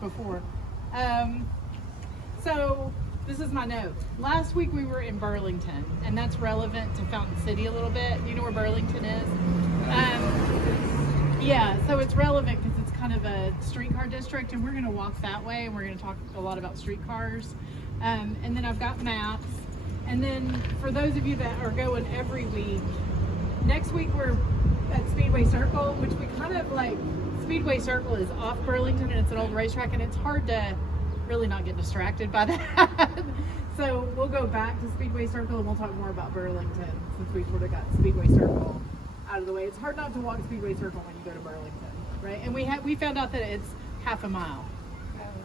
before. So this is my note. Last week we were in Burlington, and that's relevant to Fountain City a little bit. You know where Burlington is? Yeah, so it's relevant because it's kind of a streetcar district, and we're going to walk that way, and we're going to talk a lot about streetcars. And then I've got maps. And then for those of you that are going every week, next week we're at Speedway Circle, which we kind of like. Speedway Circle is off Burlington, and it's an old racetrack, and it's hard to really not get distracted by that. So we'll go back to Speedway Circle, and we'll talk more about Burlington since we sort of got Speedway Circle out of the way. It's hard not to walk Speedway Circle when you go to Burlington, right? And we found out that it's half a mile.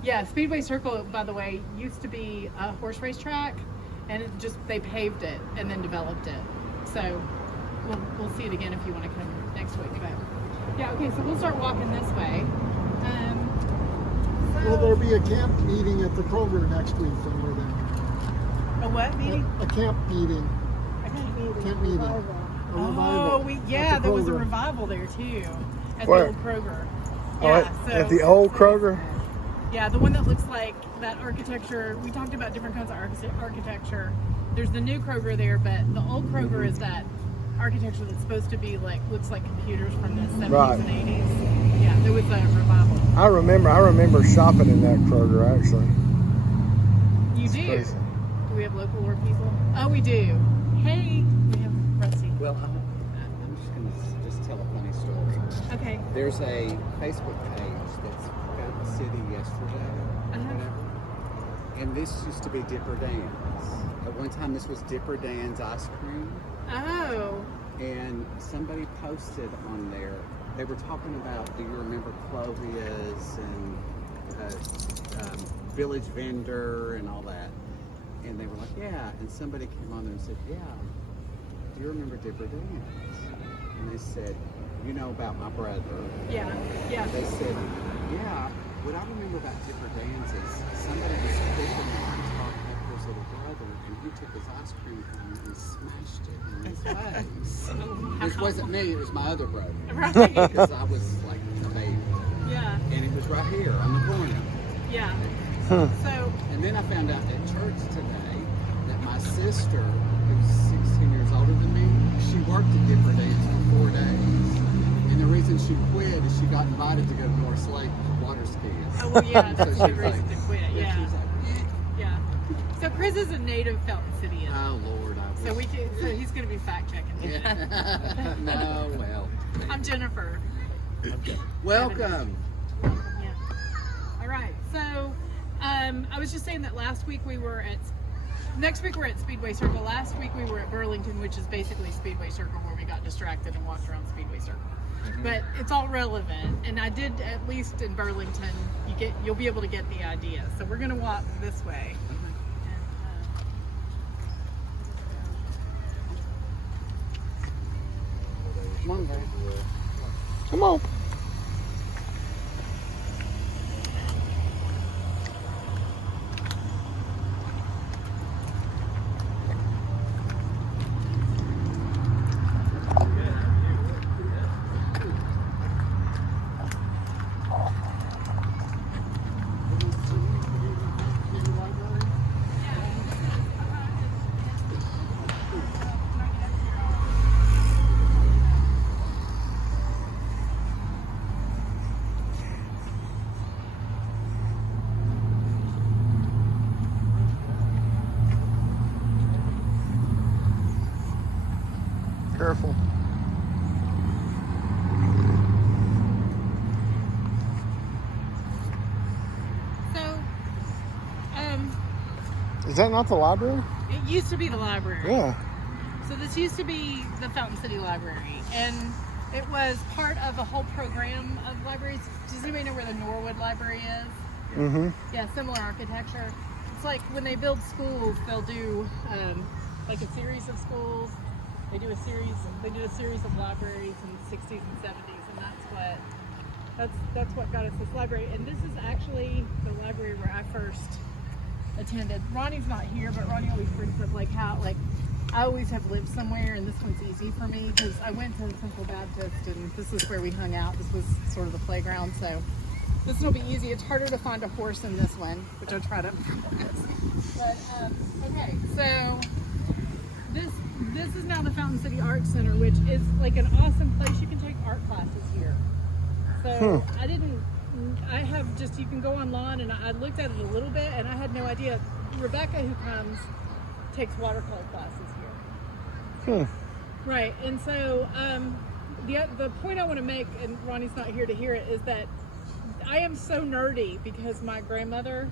Yeah, Speedway Circle, by the way, used to be a horse race track, and they paved it and then developed it. So we'll see it again if you want to come next week. But yeah, okay, so we'll start walking this way. Will there be a camp meeting at the Kroger next week when we're there? A what meeting? A camp meeting. A camp meeting. Camp meeting. There was a revival there too. At Where? the old Kroger. Oh, Yeah, at the old Kroger? Yeah, the one that looks like that architecture. We talked about different kinds of architecture. There's the new Kroger there, but the old Kroger is that architecture that's supposed to be like, looks like computers from the 70s Right. and 80s. Yeah, there was a revival. I remember shopping in that Kroger actually. You do? Crazy. Do we have local Lore people? Oh, we do. Hey, we have Rusty. Well, I'm just going to tell a funny story. Okay. There's a Facebook page that's Fountain City yesterday, whatever. And this used to be Dipper Dan's. At one time, this was Dipper Dan's ice cream. Oh. And somebody posted on there, they were talking about, do you remember Clovia's and Village Vendor and all that? And they were like, yeah. And somebody came on there and said, yeah, do you remember Dipper Dan's? And they said, you know about my brother. Yeah. They said, yeah, what I remember about Dipper Dan's is somebody was flipping on top of his little brother, and he took his ice cream cone and smashed it in his face. Which wasn't me, it was my other brother. Right. Because I was like a baby. Yeah. And it was right here on the corner. Yeah. Huh. So. And then I found out at church today that my sister, who's 16 years older than me, she worked at Dipper Dan's for 4 days. And the reason she quit is she got invited to go to North Lake water skiing. Oh, well, yeah, that's So a she good was reason like- to quit. She Yeah. was like, Yeah. So Chris is a native Fountain Cityan. oh Lord, I So wish. so he's going to be fact checking. Yeah. No, well. I'm Jennifer. Welcome. Yeah. All right. So I was just saying that next week we're at Speedway Circle. Last week we were at Burlington, which is basically Speedway Circle, where we got distracted and walked around Speedway Circle. But it's all relevant, and I did, at least in Burlington, you'll be able to get the idea. So we're going to walk this way. Come on, guys. Come on. Careful. So, Is that not the library? it used to be the library. Yeah. So this used to be the Fountain City Library, and it was part of a whole program of libraries. Does anybody know where the Norwood Library is? Mm-hmm. Yeah, similar architecture. It's like when they build schools, they'll do like a series of schools. They did a series of libraries in the 60s and 70s, and that's what got us this library. And this is actually the library where I first attended. Ronnie's not here, but Ronnie always brings up like how I always have lived somewhere, and this one's easy for me because I went to Central Baptist, and this is where we hung out. This was sort of the playground, so This will be easy. It's harder to find a horse in this one, which I'll try to. But okay, so this is now the Fountain City Art Center, which is like an awesome place. You can take art classes here. So I have just, you can go online, and I looked at it a little bit, and I had no idea. Rebecca, who comes, takes watercolor classes here. Right, and so the point I want to make, and Ronnie's not here to hear it, is that I am so nerdy because my grandmother,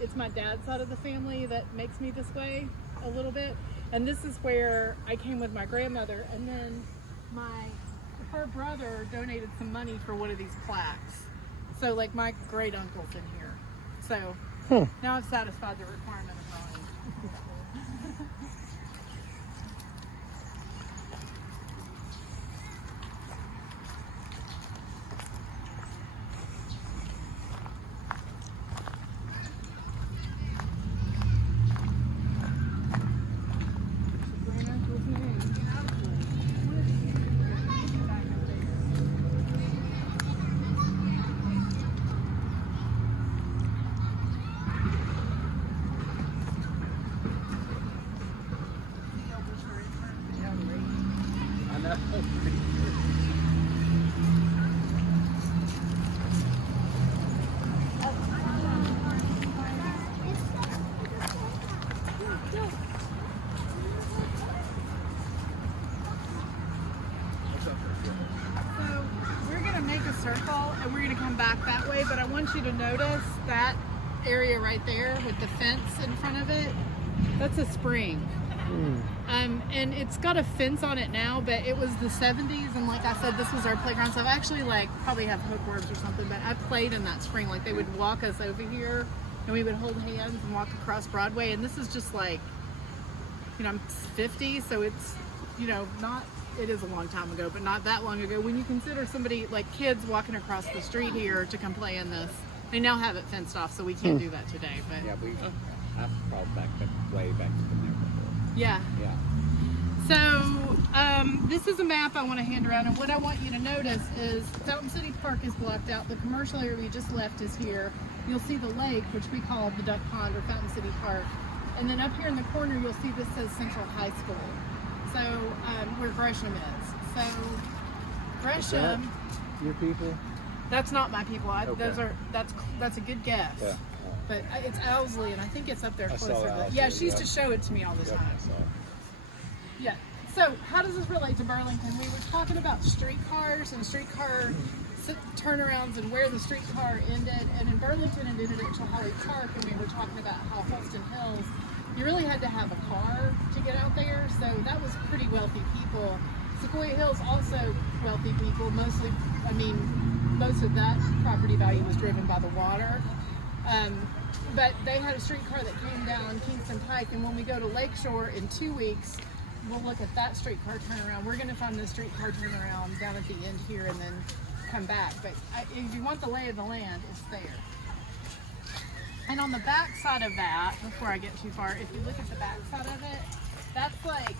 it's my dad's side of the family that makes me this way a little bit. And this is where I came with my grandmother, and then her brother donated some money for one of these plaques. So like my great uncle's in here. So now I've satisfied the requirement of Ronnie. Circle, and we're going to come back that way, but I want you to notice that area right there with the fence in front of it. That's a spring. And it's got a fence on it now, but it was the 70s, and like I said, this was our playground, so I've actually probably have hookworms or something, but I played in that spring. Like they would walk us over here and we would hold hands and walk across Broadway, and this is just like, I'm 50, so it's, not, it is a long time ago, but not that long ago. When you consider somebody, like kids walking across the street here to come play in this, they now have it fenced off, so we can't do that today. But yeah, I've crawled way back to the neighborhood. Yeah. Yeah. So this is a map I want to hand around, and what I want you to notice is Fountain City Park is blocked out. The commercial area we just left is here. You'll see the lake, which we call the Duck Pond or Fountain City Park. And then up here in the corner, you'll see this says Central High School. So where Gresham is. So Gresham. Your people? That's not my people. Okay. That's a good guess. Yeah. But it's Owsley, and I think it's up there I saw closer. Owsley, Yeah, she used yeah. to show it to me all the time. Yeah. So how does this relate to Burlington? We were talking about streetcars and streetcar turnarounds and where the streetcar ended. And in Burlington, it ended at Holly Park, and we were talking about how Holston Hills, you really had to have a car to get out there. So that was pretty wealthy people. Sequoia Hills, also wealthy people. Most of that property value was driven by the water. But they had a streetcar that came down Kingston Pike, and when we go to Lakeshore in 2 weeks, we'll look at that streetcar turnaround. We're going to find the streetcar turnaround down at the end here and then come back. But if you want the lay of the land, it's there. And on the back side of that, before I get too far, if you look at the back side of it, that's like,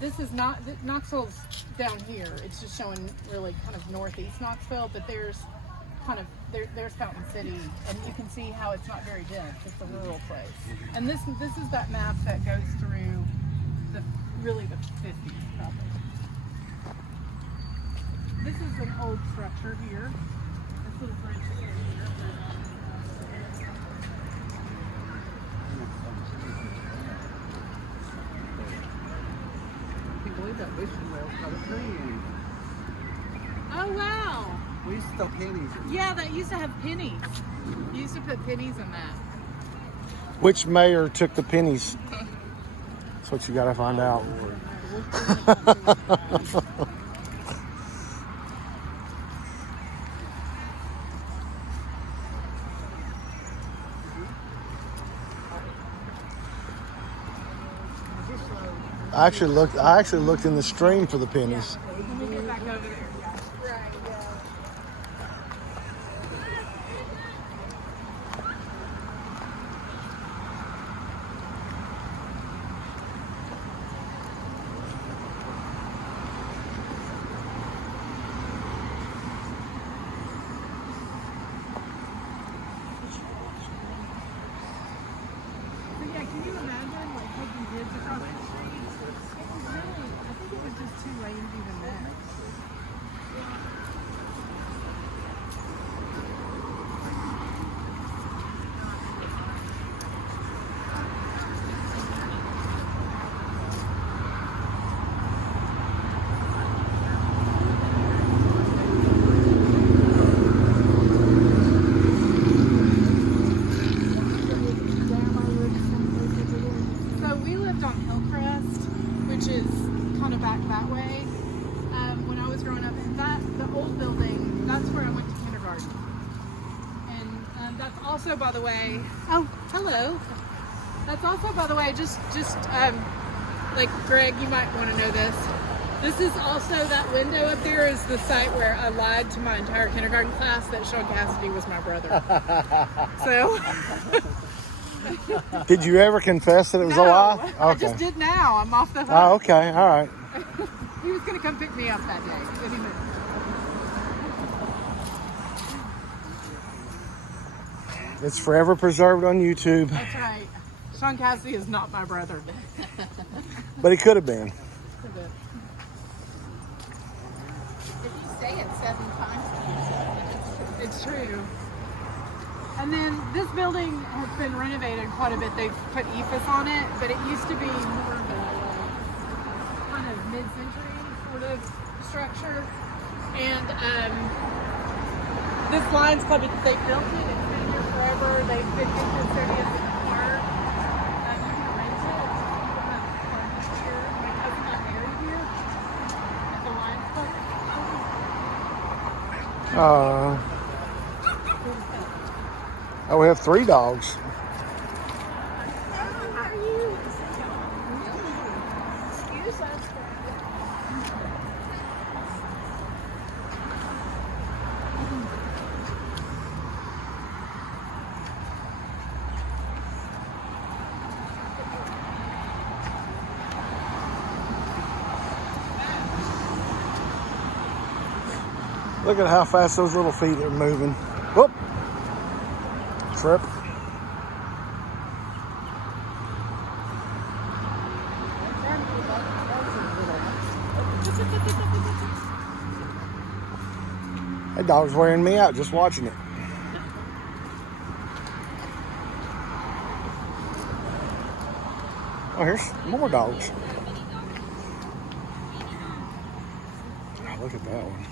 this is not, Knoxville's down here. It's just showing really kind of northeast Knoxville, but there's there's Fountain City, and you can see how it's not very dense. It's a rural place. And this is that map that goes through the 50s probably. This is an old structure here. This little bridge is here. I can't believe that wishing well's got a tree in it. Oh wow! We used to throw pennies in. Yeah, that used to have pennies. You used to put pennies in that. Which mayor took the pennies? That's what you got to find out. I actually looked in the stream for the pennies. Let me get back over there. Right, yeah. Can you imagine like taking kids across the street? It was really, I think it was just 2 lanes even then. So we lived on Hillcrest, which is kind of back that way. When I was growing up, and the old building, that's where I went to kindergarten. And that's also, by the way, oh, hello. That's also, by the way, just like Greg, you might want to know this. This is also, that window up there is the site where I lied to my entire kindergarten class that Sean Cassidy was my brother. So. Did you ever confess that it was a lie? Okay. I just did now. I'm off the hook. Oh, okay. All right. He was going to come pick me up that day. But he didn't. It's forever preserved on YouTube, That's right. Sean Cassidy is not my brother. but he could have been. If you say it 7 times, It's true. And then this building has been renovated quite a bit. They've put EFS on it, but it used to be more of a kind of mid-century sort of structure. And this Lions Club, they built it. It's been here forever. They've been considered as a park. You can rent it. You don't have to park here. My cousin got married here at the Lions Club. Oh, we have 3 dogs. excuse us. Look at how fast those little feet are moving. Whoop. Trip. That dog's wearing me out just watching it. Oh, here's more dogs. Oh, look at that one.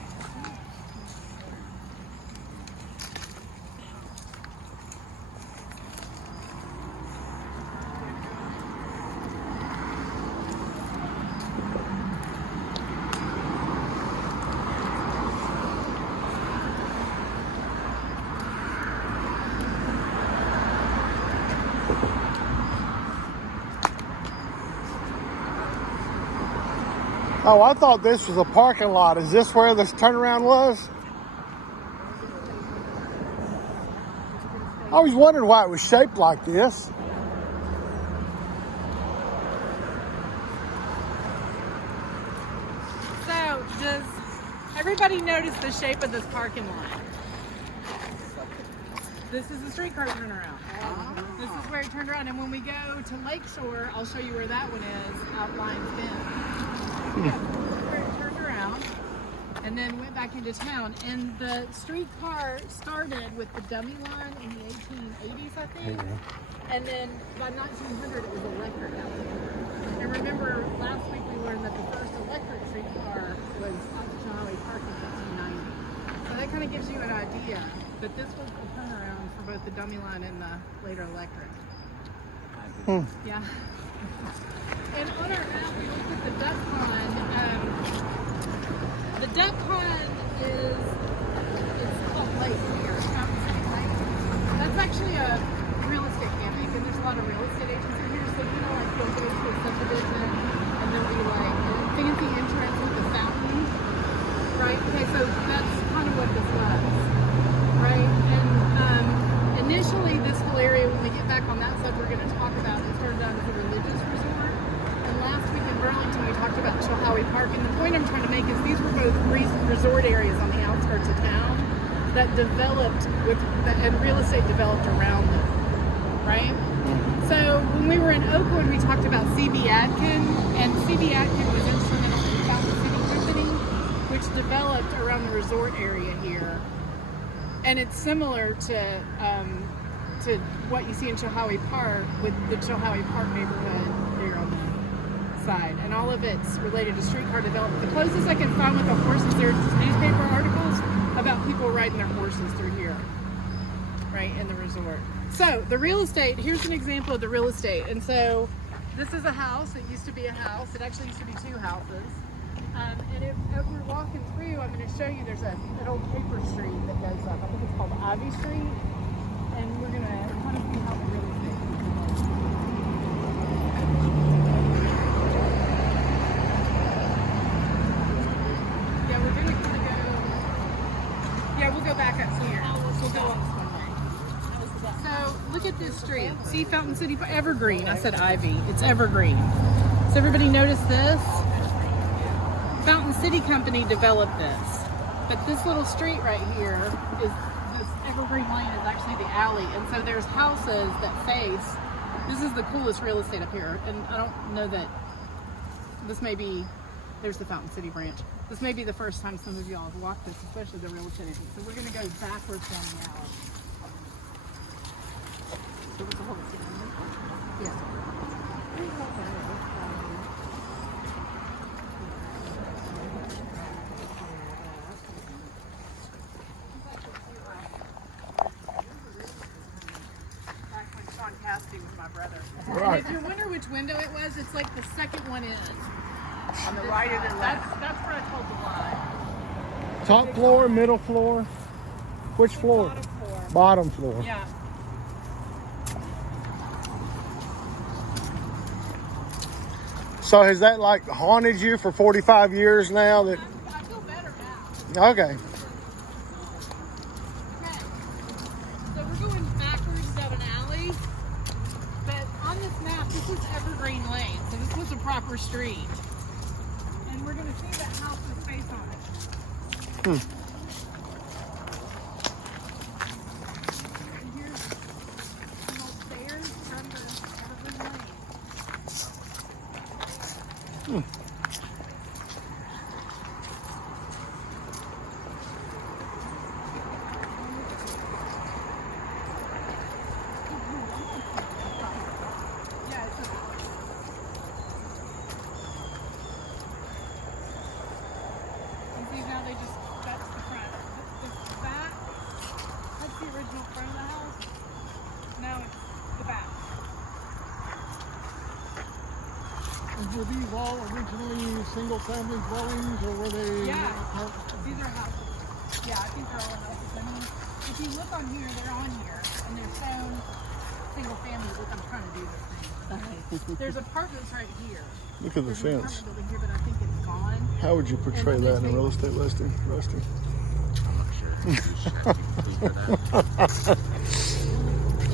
Oh, I thought this was a parking lot. Is this where this turnaround was? I always wondered why it was shaped like this. So, does everybody notice the shape of this parking lot? This is the streetcar turnaround. This is where it turned around. And when we go to Lakeshore, I'll show you where that one is, out Lions Bend. Where it turned around and then went back into town. And the streetcar started with the dummy line in the 1880s, I think. And then by 1900, it was electric out there. And remember, last week we learned that the first electric streetcar was out to Highway Park in 1890. So that kind of gives you an idea that this was the turnaround for both the dummy line and the later electric. Yeah. And on our map, we looked at the duck pond. The duck pond it's called Lake here. It's not the same lake. That's actually a real estate gimmick, and there's a lot of real estate agents in here. So like you'll go to a subdivision, and there'll be like a fancy entrance with a fountain, right? Okay, so that's kind of what this was, right? And initially, this whole area, when we get back on that side, we're going to talk about, it started out as a religious resort. And last week in Burlington, we talked about Chilhowie Park. And the point I'm trying to make is these were both resort areas on the outskirts of town that developed and real estate developed around them. right? So when we were in Oakwood, we talked about C.B. Atkin, and C.B. Atkin was instrumental in the Fountain City Company, which developed around the resort area here. And it's similar to what you see in Chilhowie Park with the Chilhowie Park neighborhood there on the side. And all of it's related to streetcar development. The closest I can find with the horses, there's newspaper articles about people riding their horses through here, right, in the resort. So the real estate, here's an example of the real estate. And so this is a house. It used to be a house. It actually used to be two houses. And if we're walking through, I'm going to show you there's an old paper street that goes up. I think it's called Ivy Street. And we're going to kind of see how the real estate is. Yeah, we're going to kind of go. Yeah, we'll go back up here. We'll go up this one way. So look at this street. See Fountain City Evergreen. I said Ivy. It's Evergreen. So everybody notice this? Fountain City Company developed this. But this little street right here is this Evergreen Lane is actually the alley. And so there's houses that face. This is the coolest real estate up here. And I don't know that this may be, there's the Fountain City branch. This may be the first time some of y'all have walked this, especially the real estate agents. So we're going to go backwards down the alley. So what's the whole thing? Yes. With my brother. Right. And if you wonder which window it was, it's like the second one in. On the right and the left. That's where I told the lie. Top floor, middle floor? Which floor? Bottom floor. Bottom floor. Yeah. So has that like haunted you for 45 years now? That I feel better now. okay. Okay. So we're going backwards down an alley. But on this map, this is Evergreen Lane. So this was a proper street. And we're going to see that house with face on it. And here's some old stairs from the Evergreen Lane. Yeah, it's a and see now they just, that's the front. The back, that's the original front of the house. Now it's the back. And were these all originally single-family dwellings, or were they? Yeah, apartments? these are houses. Yeah, I think they're all houses. I mean, if you look on here, they're on here, and they're shown single family. Look, I'm trying to do this thing. There's apartments right here. Look at the There's an fence. apartment building here, but I think it's gone. How would you portray that in a real estate listing, Rusty?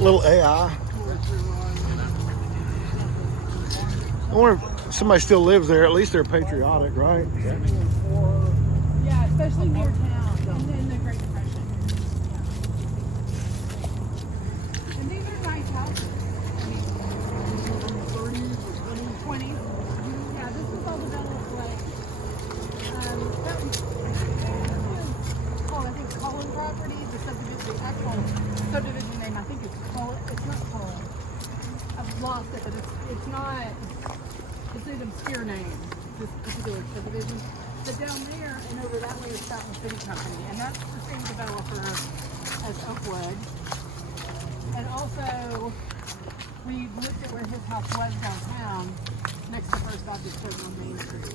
Little AI. I wonder if somebody still lives there. At least they're patriotic, right? Yeah, especially near town in the Great Depression. Yeah. And these are nice houses. I mean, 30s or 20s. Yeah, this is all developed like, I think Cullen Properties, the subdivision, the actual subdivision name, I think it's Cullen, it's not Cullen. I've lost it, but it's not, it's an obscure name, this particular subdivision. But down there and over that way is Fountain City Company, and that's the same developer as Oakwood. And also, we looked at where his house was downtown, next to First Baptist Church on Main Street.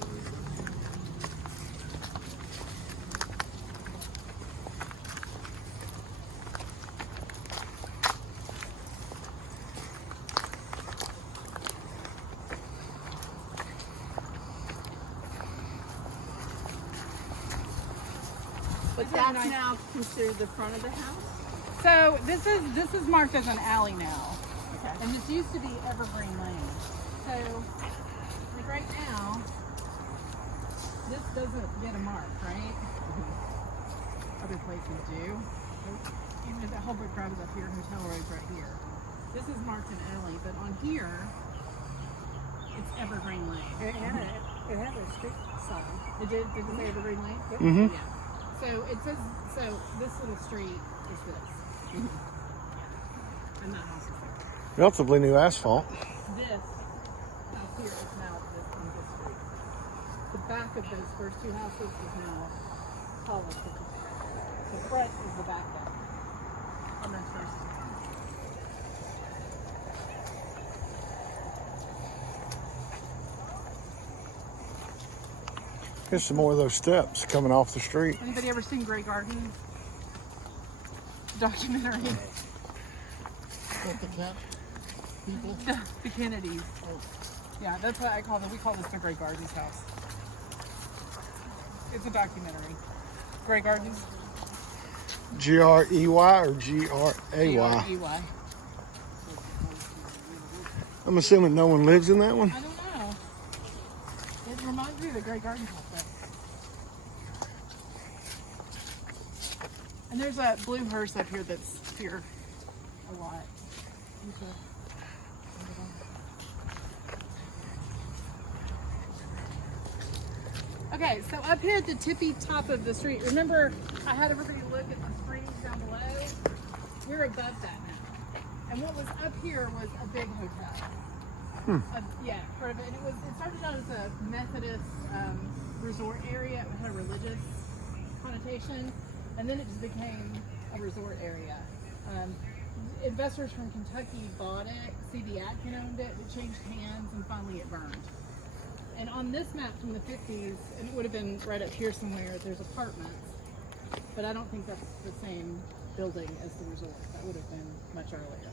But that's now considered the front of the house? So this is marked as an alley now. Okay. And this used to be Evergreen Lane. So like right now, this doesn't get a mark, right? Other places do. Even if that Holbrook Drive is up here, Hotel Road's right here. This is Martin Alley, but on here, it's Evergreen Lane. It had a street sign. It did it say Evergreen Lane? Mm-hmm. Yeah. So it says, so this little street is this. Yeah. And that house is there. Relatively new asphalt. This house here is now this on this street. The back of those first two houses is now Hollis. The front is the back end on those first two. Here's some more of those steps coming off the street. Anybody ever seen Grey Gardens? Documentary. With the cat people. The Kennedys. Yeah, that's what I call them. We call this the Grey Gardens house. It's a documentary. Grey Gardens. G-R-E-Y or G-R-A-Y? G-R-E-Y. I'm assuming no one lives in that one? I don't know. It reminds me of the Grey Gardens house. Though. And there's a blue hearse up here that's here a lot. Okay, so up here at the tippy top of the street, remember I had everybody look at the springs down below? We're above that now. And what was up here was a big hotel. Yeah, part of it. And it started out as a Methodist resort area. It had a religious connotation. And then it just became a resort area. Investors from Kentucky bought it. C.B. Atkin owned it. It changed hands, and finally it burned. And on this map from the 50s, and it would have been right up here somewhere, there's apartments. But I don't think that's the same building as the resort. That would have been much earlier.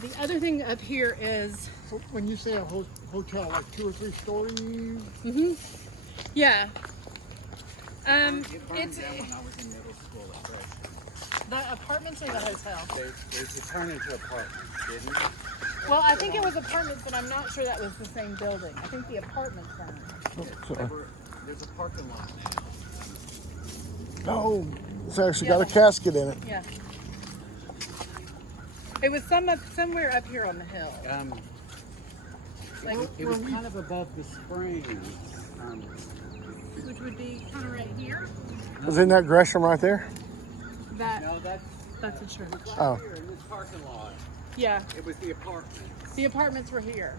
The other thing up here is... So when you say a hotel, like 2 or 3 stories? Yeah. It burned It's down when I was in middle school at Freshman. the apartments or the hotel? They turned into apartments, didn't it? Well, I think it was apartments, but I'm not sure that was the same building. I think the apartments burned. There's a parking lot now. Oh, it's actually got a casket in it. Yeah. It was somewhere up here on the hill. Like, It was kind of above the springs. which would be kind of right here. Was in that Gresham right there? No, that's That's a church. Oh. here in this parking lot. Yeah, It was the apartments. the apartments were here.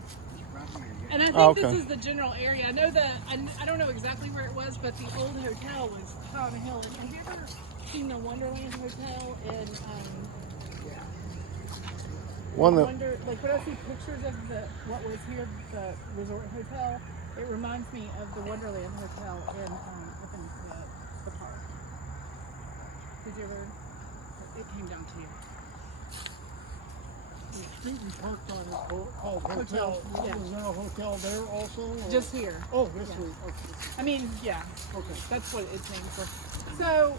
Right here, yeah. And I think Oh, okay. this is the general area. I know that, I don't know exactly where it was, but the old hotel was high on a hill. And have you ever seen the Wonderland Hotel in, One I that wonder, like when I see pictures of what was here, the resort hotel, it reminds me of the Wonderland Hotel in, up in the park. Did you ever, it came down to you. The street we parked on is called Hotel. Hotel, yeah. Was there a hotel there also? Or? Just here. Oh, this Yeah. week. Okay. I mean, yeah, Okay. that's what it's named for. So,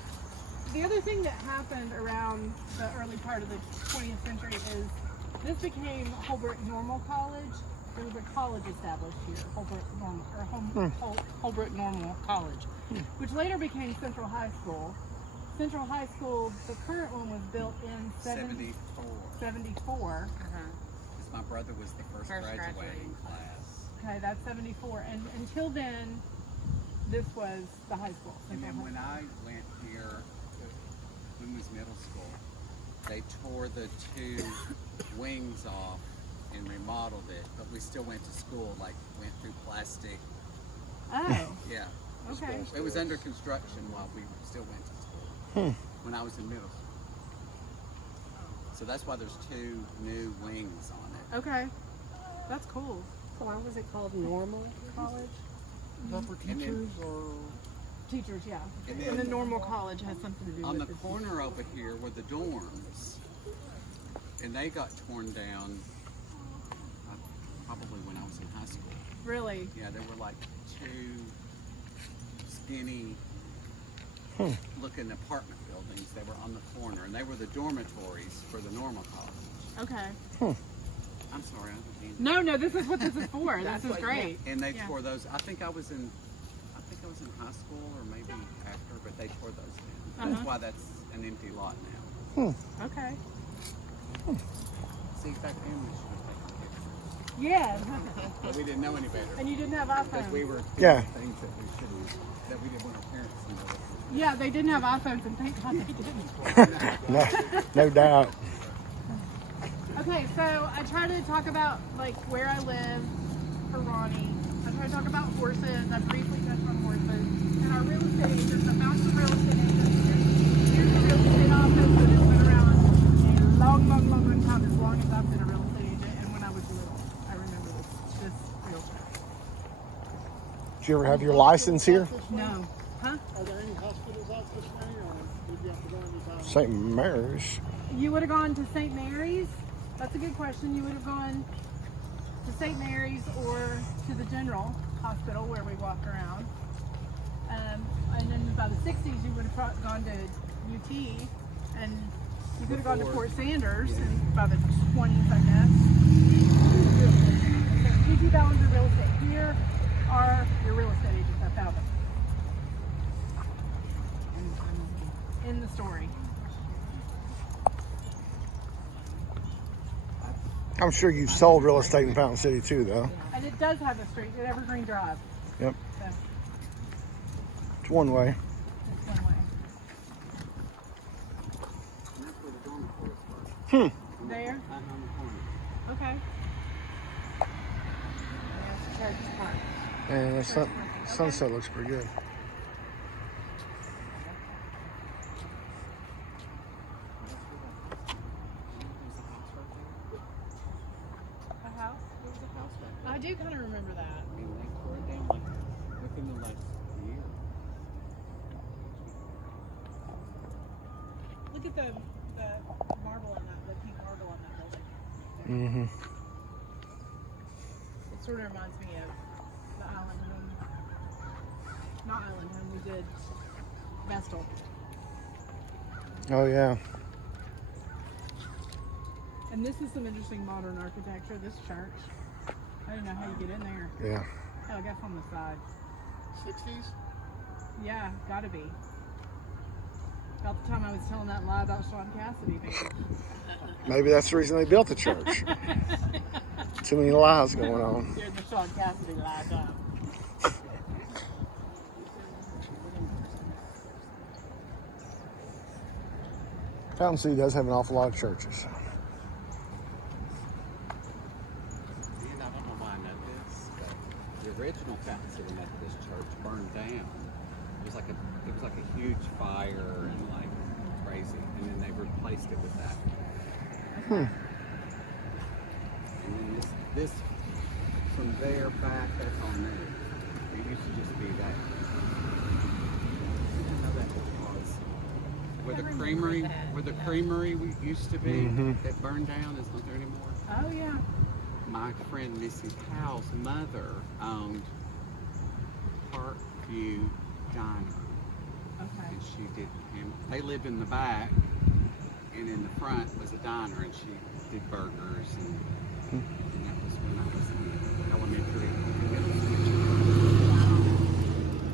the other thing that happened around the early part of the 20th century is this became Holbrook Normal College. There was a college established here, Holbrook Normal, or Holbrook Normal College, which later became Central High School. Central High School, the current one was built in 74. 74. Because my brother was the first graduating class. Okay, that's 74. And until then, this was the high school. And then when I went here, when was middle school, they tore the 2 wings off and remodeled it, but we still went to school, like went through plastic. Oh, Yeah. okay. It was under construction while we still went to school. When I was in middle school. So that's why there's 2 new wings on it. Okay. That's cool. So why was it called Normal College? Is that for teachers or? Teachers, yeah. And And then the normal college has something to do on with the it. corner over here were the dorms. And they got torn down probably when I was in high school. Really? Yeah, there were like 2 skinny looking apartment buildings. They were on the corner, and they were the dormitories for the normal college. Okay. I'm sorry, I didn't. No, this is what this is for. This is great. And they Yeah. tore those. I think I was in high school or maybe after, but they tore those down. That's why that's an empty lot now. Okay. See, that family should have taken pictures. Yeah. But we didn't know any better. And you didn't have Because we iPhones. were doing Yeah. things that we shouldn't, that we didn't want our parents to know. Yeah, they didn't have iPhones, and thank God they didn't. No doubt. Okay, so I try to talk about like where I live for Ronnie. I try to talk about horses. I briefly touched on horses. And our real estate agents. I found some real estate agents. Here's the real estate office that has been around a long time, as long as I've been a real estate agent. And when I was little, I remember this realtor. Did you ever have your license here? No. Huh? Are there any hospitals out this way, or did you have to go anytime? St. Mary's. You would have gone to St. Mary's? That's a good question. You would have gone to St. Mary's or to the General Hospital where we walked around. And then by the 60s, you would have gone to UT, and you could have gone to Fort Sanders and by the 20s, I guess. So UT Ballinger Real Estate. Here are your real estate agents. I found them. In the story. I'm sure you've sold real estate in Fountain City too, though. And it does have a street at Evergreen Drive. Yep. So It's one way. it's one way. That's where the dorm was. There? Right on the corner. Okay. There's Church Park. And the sunset looks pretty good. A house? I do kind of remember that. I mean, they tore it down like within the last year. Look at the marble in that, the pink marble on that building. Mm-hmm. It sort of reminds me of the island home. Not island home, we did Vestal. Oh yeah. And this is some interesting modern architecture, this church. I didn't know how you get in there. Yeah. Oh, I guess on the side. 60s? Yeah, gotta be. About the time I was telling that lie about Sean Cassidy, maybe. Maybe that's the reason they built the church. Too many lies going on. During the Sean Cassidy lie time. Fountain City does have an awful lot of churches. And I don't know why I know this, but the original Fountain City Methodist Church burned down. It was like a huge fire and like crazy, and then they replaced it with that. And then this from there back, that's all new. It used to just be that. I don't know that was where the creamery we used to be that burned down is not there anymore. Oh, yeah. My friend Missy Powell's mother owned Parkview Diner, Okay. and she did. And they lived in the back, and in the front was a diner, and she did burgers, and that was when I was in elementary and middle school.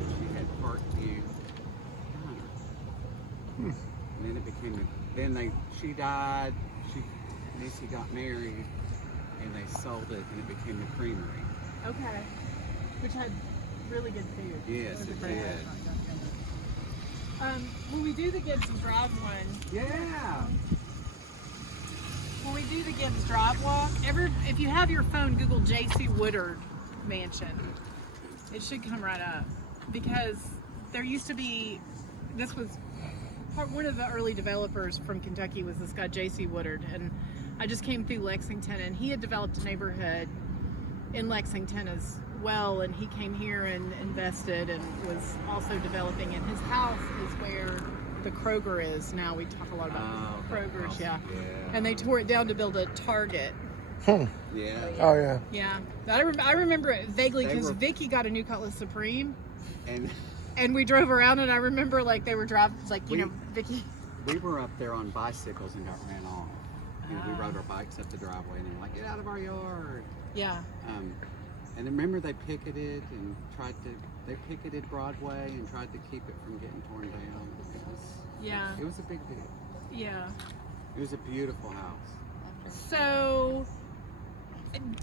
She had Parkview Diner, and then it became. She died. Missy got married, and they sold it, and it became the creamery. Okay. Which had really good food. Yes, was a it great did. restaurant. When we do the Gibbs Drive one, Yeah. when we do the Gibbs Drive walk, if you have your phone, Google J.C. Woodard Mansion. It should come right up, because there used to be. This was one of the early developers from Kentucky was this guy J.C. Woodard, and I just came through Lexington, and he had developed a neighborhood in Lexington as well, and he came here and invested and was also developing, and his house is where the Kroger is now. We talk a lot about Kroger's, yeah. And they tore it down to build a Target. Yeah. Oh yeah. Yeah, I remember it vaguely They because were- Vicky got a new Cutlass Supreme, And and we drove around, and I remember like they were driving, like Vicky. we were up there on bicycles and got ran off. And we rode our bikes up the driveway, and they were like, "Get out of our yard!" Yeah. And remember, they picketed Broadway and tried to keep it from getting torn down. Yeah. It was a big deal. Yeah. It was a beautiful house. So,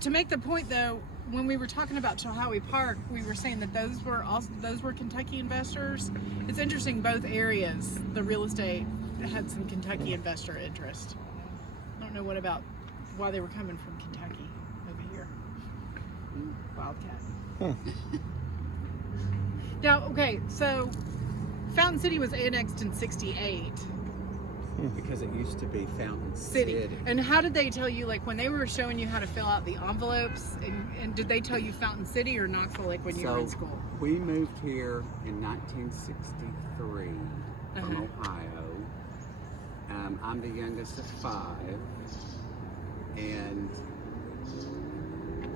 to make the point though, when we were talking about Chilhowie Park, we were saying that those were Kentucky investors. It's interesting, both areas, the real estate had some Kentucky investor interest. I don't know why they were coming from Kentucky over here. Wildcat. Now, okay, so Fountain City was annexed in '68. Because it used to be Fountain City. And how did they tell you, like when they were showing you how to fill out the envelopes, and did they tell you Fountain City or Knoxville, like when you were in school? We moved here in 1963 from Ohio. I'm the youngest of 5, and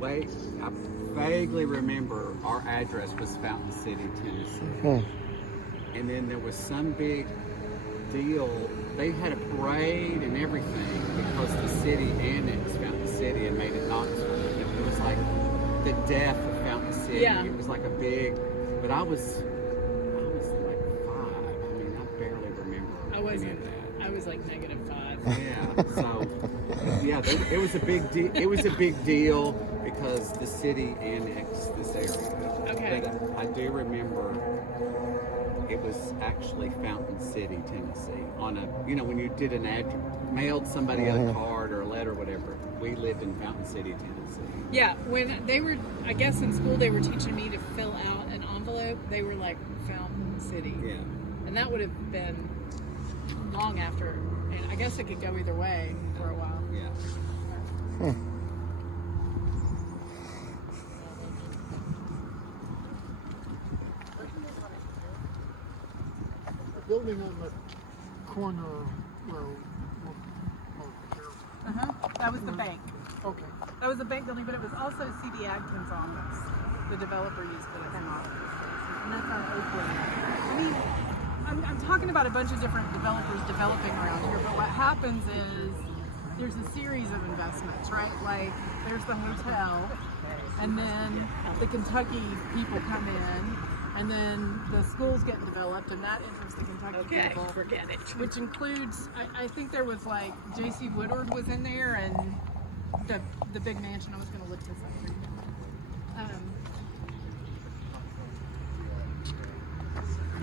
I vaguely remember our address was Fountain City, Tennessee. And then there was some big deal. They had a parade and everything because the city annexed Fountain City and made it Knoxville. It was like the death of Fountain City. Yeah. It was like a big, but I was like 5. I mean, I barely remember any of that. I was like -5. Yeah. So, yeah, it was a big deal. It was a big deal because the city annexed this area. Okay. But I do remember it was actually Fountain City, Tennessee. When you did mailed somebody a card or a letter or whatever, we lived in Fountain City, Tennessee. Yeah, when they were, I guess in school they were teaching me to fill out an envelope, they were like Fountain City. Yeah. And that would have been long after, and I guess it could go either way for a while. Yeah. Building on the corner road. That was the bank. Okay. That was the bank building, but it was also C.D. Adkins' office. The developer used it as an office. And that's on Oakland. I mean, I'm talking about a bunch of different developers developing around here, but what happens is there's a series of investments, right? Like there's the hotel, and then the Kentucky people come in, and then the schools get developed, and that interests the Kentucky people. Forget it. Which includes, I think there was like J.C. Woodward was in there, and the big mansion. I was going to look this up for you.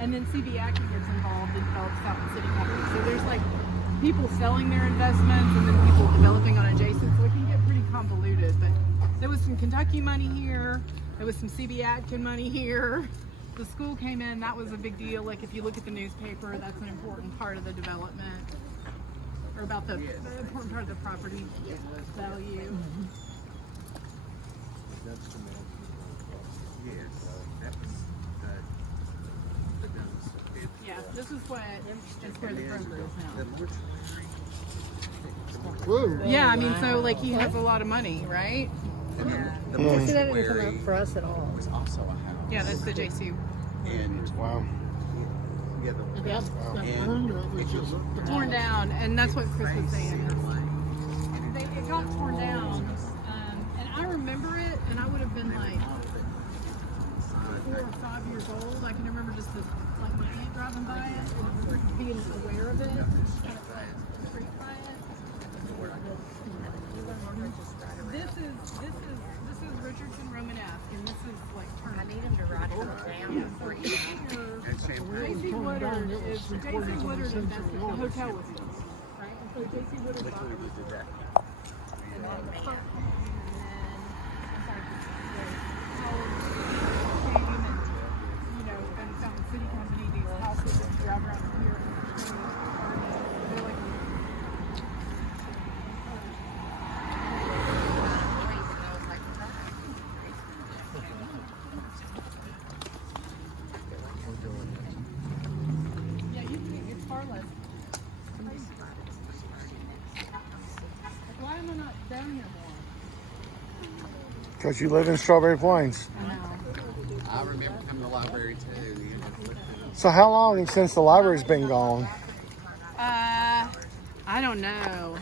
And then C.B. Atkins gets involved and develops Fountain City Company. So there's like people selling their investments and then people developing on adjacent. So it can get pretty convoluted. But there was some Kentucky money here. There was some C.B. Atkins money here. The school came in. That was a big deal. Like if you look at the newspaper, that's an important part of the development. Or about the important part of the property value. That's the mail. Yes, that was the dumps. Yeah, this is where the broker is now. Whoa. Yeah, I mean, so like he has a lot of money, right? The See, that didn't come mortuary up for us at all. was also a house. Yeah, that's the JC. And Wow. yeah, Yep. And it was just Torn down, and that's what Chris was saying. It got torn down, and I remember it, and I would have been like 4 or 5 years old. I can remember just like my aunt driving by it, and being aware of it, kind of like freaked by it. This is Richardson Romanesque, and this is like turned. I need him to write it down for you. J.C. Woodard is J.C. Woodard invested. The hotel was his, right? And so J.C. Woodard bought it. And then I'm sorry, came and and Fountain City Company, these houses that drive around here. They're like it's far less. Why am I not down here more? Because you live in Strawberry Plains. I know. I remember coming to the library too. So how long since the library's been gone? I don't know.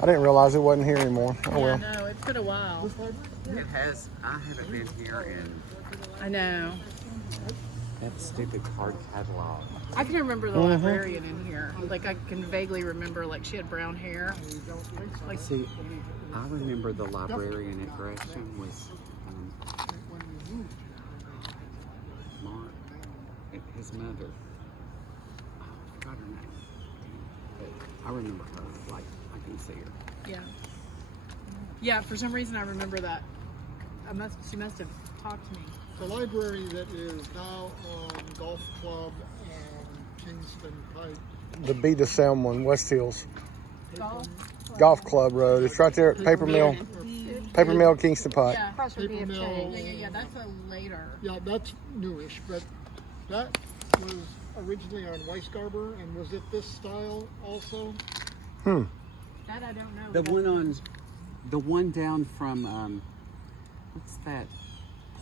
I didn't realize it wasn't here anymore. Oh well. No, it's been a while. It has. I haven't been here in. I know. That stupid card catalog. I can remember the librarian in here. Like I can vaguely remember, like she had brown hair. Like See, I remember the librarian at Gresham was Mark, and his mother. Oh, I forgot her name. But I remember her. Like I can see her. yeah, yeah. For some reason, I remember that. She must have talked to me. The library that is now on Golf Club and Kingston Pike. The B to Selm one, West Hills. Golf. Club Road. It's right there at Paper Mill, Kingston Pike. Yeah. Across from Paper Mill. BFJ. Yeah. That's a later. Yeah, that's newish, but that was originally on Weisgarber, and was it this style also? That I don't know. The one down from what's that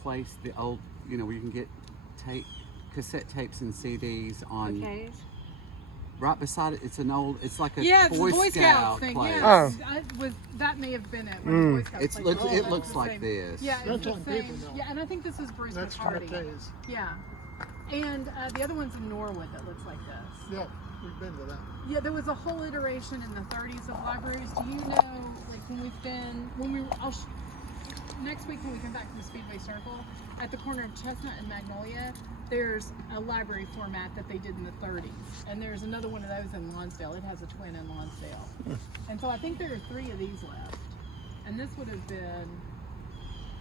place? The old, where you can get cassette tapes and CDs on. Okay. Right beside it, it's like a Yeah, it's Boy a Boy Scout Scout thing. place. Yes, that may have been it. When the Boy Scout place. It looks the like same. this. Yeah, it's That's the on same. Paper Mill. Yeah, and I think this is Bruce That's McCarty. Frates. Yeah, and the other one's in Norwood that looks like this. Yeah, we've been to that. Yeah, there was a whole iteration in the 30s of libraries. Do you know, like next week when we come back from Speedway Circle, at the corner of Chestnut and Magnolia, there's a library format that they did in the 30s. And there's another one of those in Lonsdale. It has a twin in Lonsdale. And so I think there are 3 of these left. And this would have been,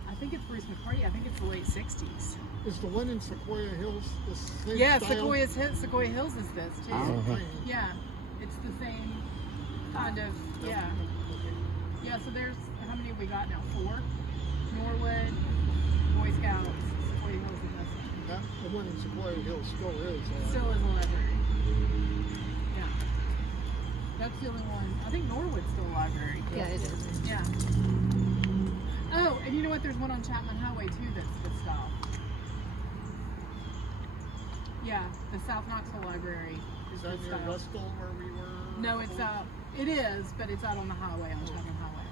I think it's Bruce McCarty. I think it's the late 60s. Is the one in Sequoia Hills the same Yeah, style? Sequoia Hills is this too. Oh. Yeah, it's the same kind of, yeah. Yeah, so there's, how many have we got now? 4? Norwood, Boy Scouts, Sequoia Hills, and this one. That, the one in Sequoia Hills still is. Still is a library. Yeah. That's the only one. I think Norwood's still a library. Yeah, it is. Yeah. Oh, and you know what? There's one on Chapman Highway too that's good style. Yeah, the South Knoxville Library is Is that good near style. Rustle where we were? No, it's it is, but it's out on the highway, on Chapman Highway.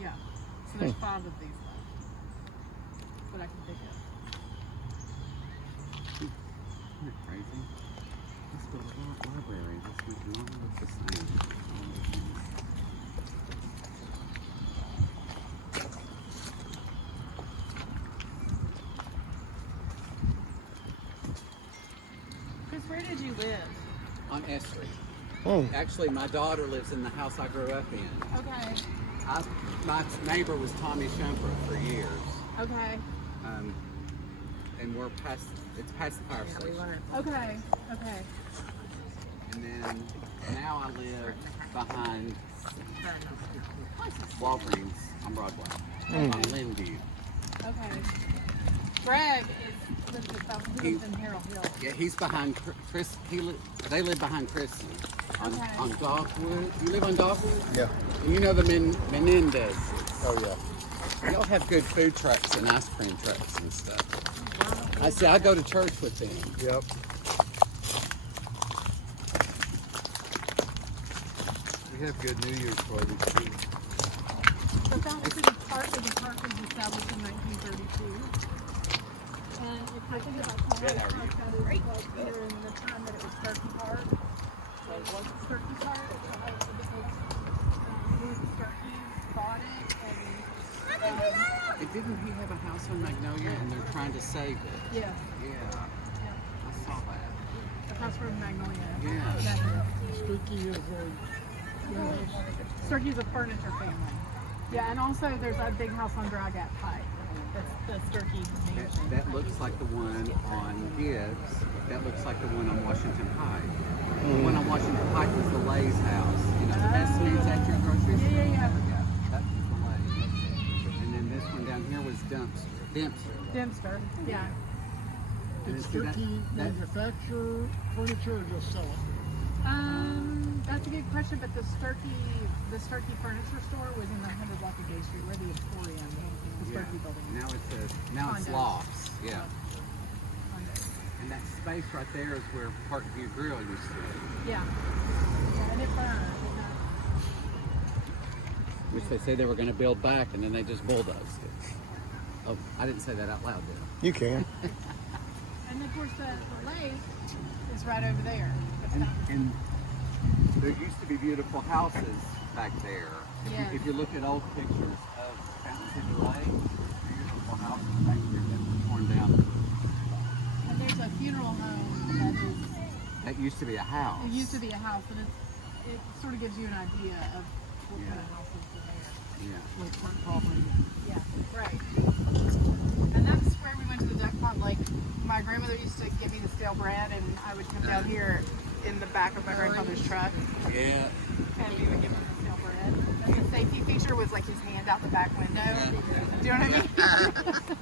Yeah. So there's 5 of these left that I can think of. Isn't that crazy? Let's go to the library. This would not look the same. Chris, where did you live? On S Street. Hmm. Actually, my daughter lives in the house I grew up in. Okay. My neighbor was Tommy Shumper for years. Okay. And it's past the fire station. Okay. Okay. And then now I live behind Walgreens on Broadway, on Linview. Okay. Greg lives in Harrell Hill. Yeah, he's behind Chris. They live behind Kristen on Dogwood. You live on Dogwood? Yeah. And you know the Menendez. Oh yeah. Y'all have good food trucks and ice cream trucks and stuff. I go to church with them. Yep. We have good New Year's parties too. The Fountain City Park was established in 1932. And if I think about Colorado Park, that is like during the time that it was Turkey Park. So it was Turkey Park. Louis Turkey bought it and Didn't he have a house on Magnolia and they're trying to save it? yeah. Yeah, I saw that. Across from Magnolia. Yeah. That's it. Sturkey is Sturkey's a furniture family. Yeah, and also there's a big house on Dragat Pike. That's the Sturkey mansion. That looks like the one on Gibbs. That looks like the one on Washington Pike. The one on Washington Pike was the Lay's house. You know, the best meats at your grocery store. Yeah. That was the Lay's. And then this one down here was Dempster. Dempster. Yeah. Did Sturkey manufacture furniture or just sell it? That's a good question, but the Sturkey furniture store was in the 100 block of Gay Street, where the Emporium, the Sturkey building. Now it's Condos. lofts. Yeah. Condos. And that space right there is where Parkview Grill used to be. Yeah. Yeah, and it burned. Which they say they were going to build back, and then they just bulldozed it. Oh, I didn't say that out loud, did I? You can. And And of course, the lake is right over there. And there used to be beautiful houses back there. Yes. If you look at old pictures of Fountain City Lake, beautiful houses back there that were torn down. And there's a funeral home That used to be a house. it used to be a house, and it sort of gives you an idea of what kind of houses were there. Yeah. Like Fort Baldwin. Yeah, right. And that's where we went to the duck pond. Like, my grandmother used to give me the stale bread, and I would come down here in the back of my grandfather's truck, Yeah. and we would give him the stale bread. And the safety feature was like his hand out the back window. Do you know what I mean?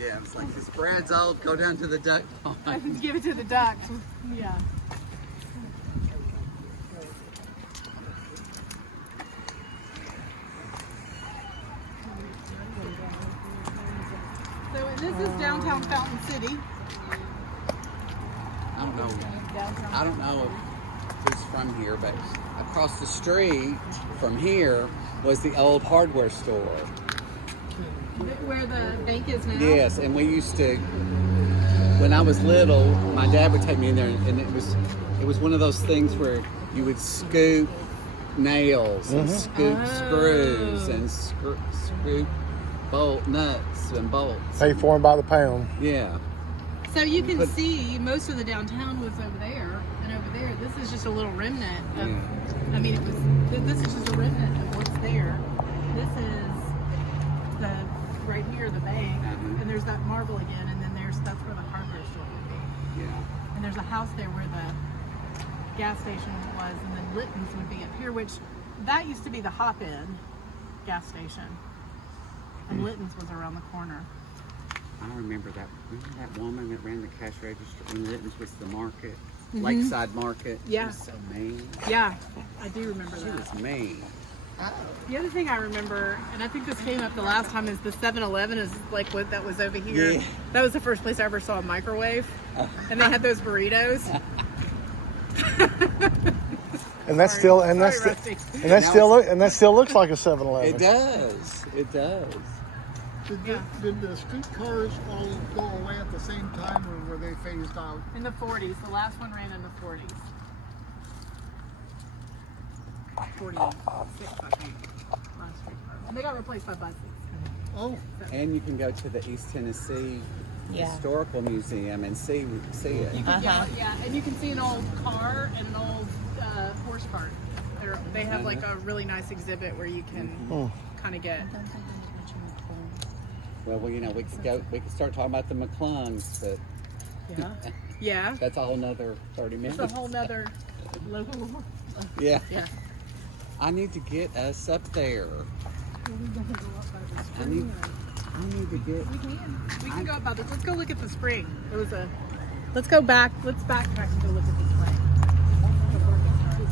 Yeah, it's like this bread's old, go down to the duck pond. And give it to the ducks. Yeah. So this is downtown Fountain City. I don't know who's from here, but across the street from here was the old hardware store. Where the bank is now. Yes, and we used to, when I was little, my dad would take me in there, and it was one of those things where you would scoop nails and scoop screws and scoop bolt nuts and bolts. Pay for them by the pound. Yeah. So you can see most of the downtown was over there, and over there, this is just a little remnant of, I mean, this is just a remnant of what's there. This is the, right here, the bank, and there's that marble again, and then that's where the hardware store would be. Yeah. And there's a house there where the gas station was, and then Litton's would be up here, which that used to be the Hop-In gas station. And Litton's was around the corner. I remember that woman that ran the cash register when Litton's was the market, Lakeside Market. Yeah. She was so mean. Yeah, I do remember She that. was mean. The other thing I remember, and I think this came up the last time, is the 7-Eleven is like what that was over here. Yeah. That was the first place I ever saw a microwave, and they had those burritos. And that's still and that's Sorry, sti- Rusty. and that still looks like a 7-Eleven. It does. It does. Did the streetcars all go away at the same time, or were they phased out? In the 40s, the last one ran in the 40s. 46, I think. Last streetcar. And they got replaced by buses. Oh, And you can go to the East Tennessee Historical Museum and see it. You can yeah, and you can see an old car and an old horse cart. They have like a really nice exhibit where you can kind of get. Well, you know, we could start talking about the McClungs, but Yeah, that's a whole nother 30 minutes. it's a whole nother local. Yeah. Yeah. I need to get us up there. I need to get. We can go about this. Let's go look at the spring. Let's go back. Let's backtrack and go look at the spring. Before it gets dark.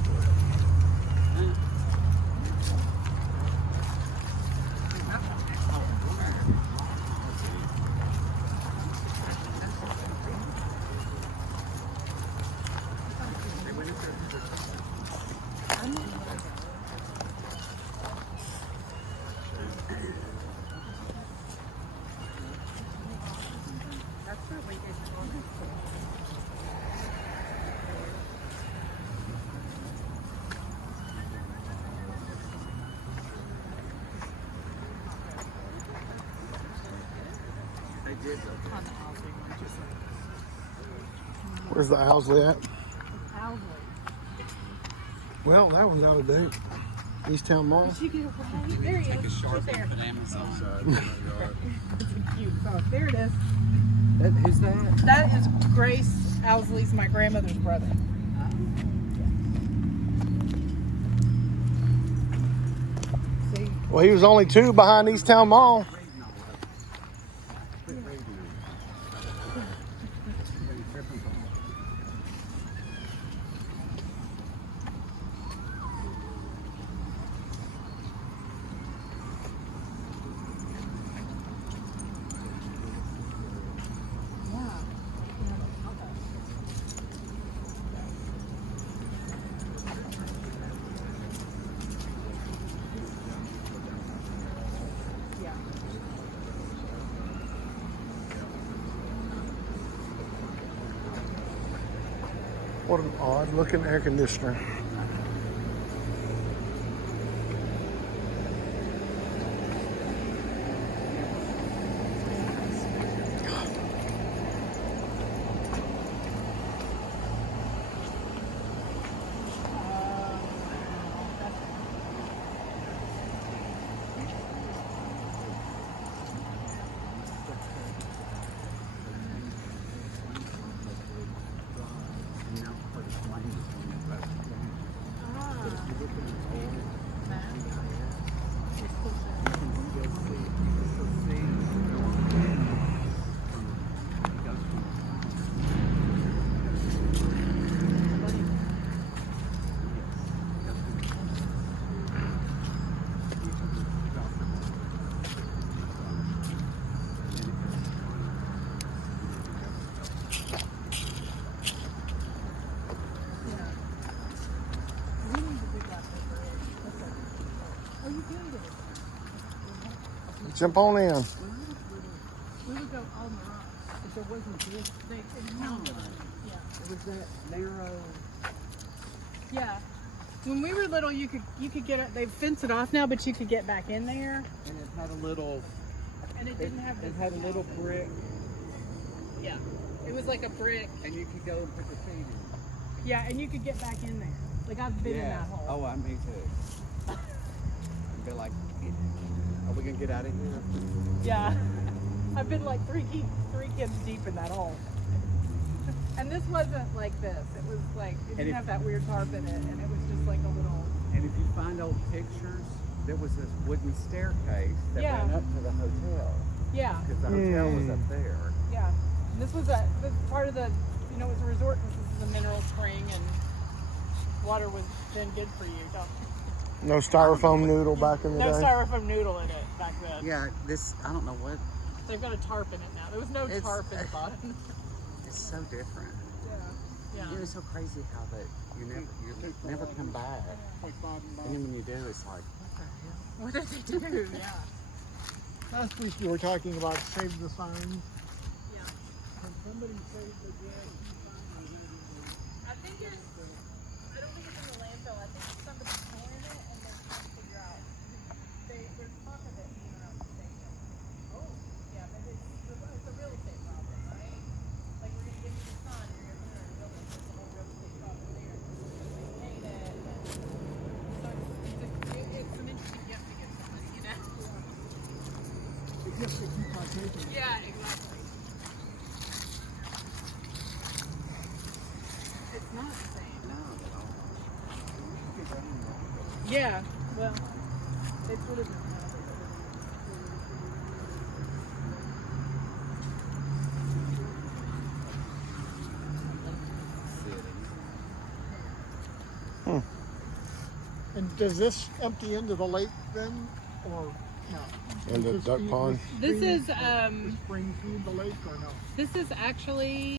Where's the Owsley at? Owsley. Well, that one's out of date. Easttown Mall. Did you get away? There he is. Right there. Cute. Oh, there it is. Who's that? That is Grace Owsley's, my grandmother's brother. See? Well, he was only 2 behind Easttown Mall. What an odd looking air conditioner. Jump on in. We would go on the rocks. But there wasn't this. Yeah. It was that narrow. Yeah. When we were little, you could get it. They've fenced it off now, but you could get back in there. And it had a little. And it didn't have. It had a little brick, Yeah. It was like a brick. and you could go and put your feet in. Yeah, and you could get back in there. Like I've been in that hole. Oh, me too. And be like, are we gonna get out of here? Yeah. I've been like three kids deep in that hole. And this wasn't like this. It was like, it didn't have that weird tarp in it, and it was just like a little. And if you find old pictures, there was this wooden staircase that Yeah. went up to the hotel. Yeah. Because the hotel was up there. Yeah. And this was this part of the, it was a resort because this is a mineral spring and water was then good for you. No styrofoam noodle back in the No day. styrofoam noodle in it back then. Yeah, I don't know what, They've got a tarp in it now. There was no tarp in the bottom. it's so different. Yeah. It was so crazy how that you never come back. And then when you do, it's like, what the hell? What did they do? Yeah. Last week we were talking about save the signs. Yeah. Can somebody save the dead? I think I don't think it's in the landfill. I think somebody's storing it and they're trying to figure out. There's talk of it being around the station. Oh. Yeah, but it's a real estate problem, right? Like we're gonna give you the sign, you're gonna enter a building, there's a whole real estate problem there. Maintain it, and so it's an interesting gift to give somebody, you know? The gift that keeps on taking. Yeah, exactly. It's not the same. No, Yeah, well, it's what it is. And does this empty into the lake then, or no? In the Does duck this- pond. This is does spring feed the lake or no? this is actually